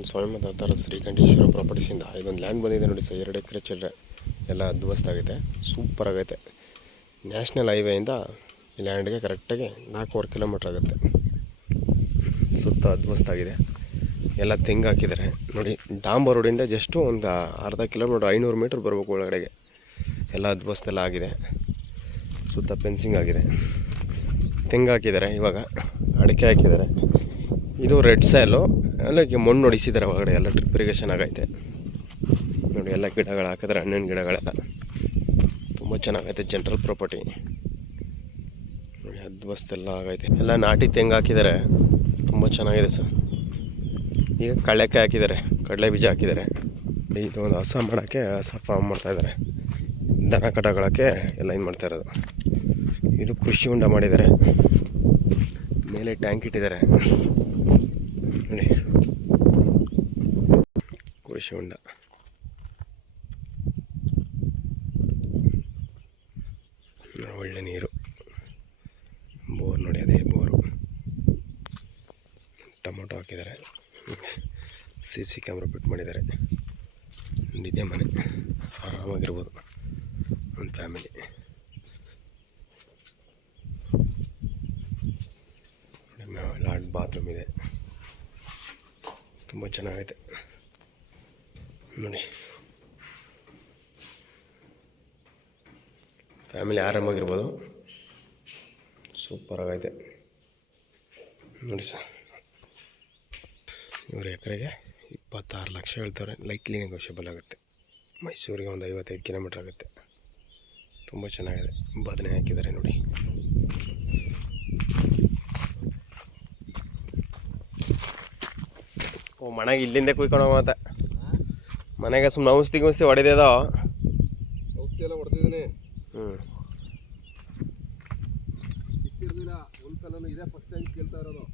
ನಾನು ಸ್ವಾಮಿ ಮಾತಾಡ್ತಾರೆ ಶ್ರೀಕಂಠೇಶ್ವರ ಪ್ರಾಪರ್ಟೀಸಿಂದ. ಇದೊಂದು ಲ್ಯಾಂಡ್ ಬಂದಿದೆ ನೋಡಿ ಸರ್, 2 ಎಕರೆ ಚಿಲ್ಲರೆ, ಎಲ್ಲ ಅದ್ವಸ್ತಾಗೈತೆ, ಸೂಪರ್ ಆಗೈತೆ. ನ್ಯಾಷನಲ್ ಹೈವೇಯಿಂದ ಈ ಲ್ಯಾಂಡ್ಗೆ ಕರೆಕ್ಟಾಗಿ 4.25 ಕಿಲೋಮೀಟ್ರ್ ಆಗುತ್ತೆ. ಸುತ್ತ ಅದ್ವಸ್ತಾಗಿದೆ, ಎಲ್ಲ ತೆಂಗು ಹಾಕಿದ್ದಾರೆ ನೋಡಿ. ಡಾಂಬರ್ ರೋಡಿಂದ ಜಸ್ಟು ಒಂದು ಅರ್ಧ ಕಿಲೋಮೀಟ್ರ್ 500 ಮೀಟ್ರ್ ಬರಬೇಕು ಒಳಗಡೆಗೆ. ಎಲ್ಲ ಅದ್ವಸ್ತೆಲ್ಲ ಆಗಿದೆ, ಸುತ್ತ ಫೆನ್ಸಿಂಗ್ ಆಗಿದೆ, ತೆಂಗು ಹಾಕಿದ್ದಾರೆ, ಇವಾಗ ಅಡಿಕೆ ಹಾಕಿದ್ದಾರೆ. ಇದು ರೆಡ್ ಸ್ಯಾಲು, ಅಲ್ಲಿಗೆ ಮಣ್ಣು ಹೊಡಿಸಿದ್ದಾರೆ ಒಳಗಡೆ, ಎಲ್ಲ ಡ್ರಿಪ್ ಇರಿಗೇಷನ್ ಆಗೈತೆ ನೋಡಿ. ಎಲ್ಲ ಗಿಡಗಳು ಹಾಕಿದ್ದಾರೆ, ಹಣ್ಣಿನ ಗಿಡಗಳೆಲ್ಲ ತುಂಬ ಚೆನ್ನಾಗೈತೆ. ಜನ್ರಲ್ ಪ್ರಾಪರ್ಟಿ ನೋಡಿ, ಅದ್ವಸ್ತೆಲ್ಲ ಆಗೈತೆ. ಎಲ್ಲ ನಾಟಿ ತೆಂಗು ಹಾಕಿದ್ದಾರೆ, ತುಂಬ ಚೆನ್ನಾಗಿದೆ ಸರ್. ಈಗ ಕಡಲೆಕಾಯಿ ಹಾಕಿದ್ದಾರೆ, ಕಡಲೆ ಬೀಜ ಹಾಕಿದ್ದಾರೆ. ಇದು ಒಂದು ಹಸ ಮಾಡೋಕ್ಕೆ, ಹಸ ಫಾರ್ಮ್ ಮಾಡ್ತಾಯಿದ್ದಾರೆ, ದನ ಕಟಾಗಳಕ್ಕೆ ಎಲ್ಲ ಇದು ಮಾಡ್ತಾ ಇರೋದು. ಇದು ಕೃಷಿ ಹೊಂಡ ಮಾಡಿದ್ದಾರೆ, ಮೇಲೆ ಟ್ಯಾಂಕ್ ಇಟ್ಟಿದ್ದಾರೆ ನೋಡಿ. ಕೃಷಿ ಹೊಂಡ ಒಳ್ಳೆ ನೀರು, ಬೋರ್ ನೋಡಿ, ಅದೇ ಬೋರು. ಟೊಮೊಟೊ ಹಾಕಿದ್ದಾರೆ, CC ಕ್ಯಾಮ್ರಾ ಫಿಟ್ ಮಾಡಿದ್ದಾರೆ. ಇದೇ ಮನೆ, ಆರಾಮಾಗಿರ್ಬೋದು ಒಂದು ಫ್ಯಾಮಿಲಿ. ಲಾಡ್ ಬಾತ್ರೂಮ್ ಇದೆ, ತುಂಬ ಚೆನ್ನಾಗೈತೆ ನೋಡಿ. ಫ್ಯಾಮಿಲಿ ಆರಾಮಾಗಿರ್ಬೋದು, ಸೂಪರ್ ಆಗೈತೆ ನೋಡಿ ಸರ್. ಇವರು ಎಕರೆಗೆ 26 ಲಕ್ಷ ಹೇಳ್ತಾರೆ, ಲೈಕ್ಲಿ ನೆಗೋಷಿಯಬಲ್ ಆಗುತ್ತೆ. ಮೈಸೂರಿಗೆ ಒಂದು 55 ಕಿಲೋಮೀಟ್ರ್ ಆಗುತ್ತೆ. ತುಂಬ ಚೆನ್ನಾಗಿದೆ. ಬದನೆ ಹಾಕಿದ್ದಾರೆ ನೋಡಿ. ಓ, ಮನೆಗೆ ಇಲ್ಲಿಂದ ಕುಯ್ಕೊಂಡು ಮತ್ತೆ ಮನೆಗೆ ಸುಮ್ಮನೆ ಔಷಧಿ ಹೊಡೆದೇದೋ ಔಷಧಿ ಎಲ್ಲ ಹೊಡೆದಿದ್ದೀನಿ. ಹ್ಞೂ, ಸಿಕ್ಕಿರ್ಲಿಲ್ಲ ಒಂದ್ಸಲ, ಇದೇ ಫಸ್ಟ್ ಟೈಮ್ ಕೇಳ್ತಾ ಇರೋದು.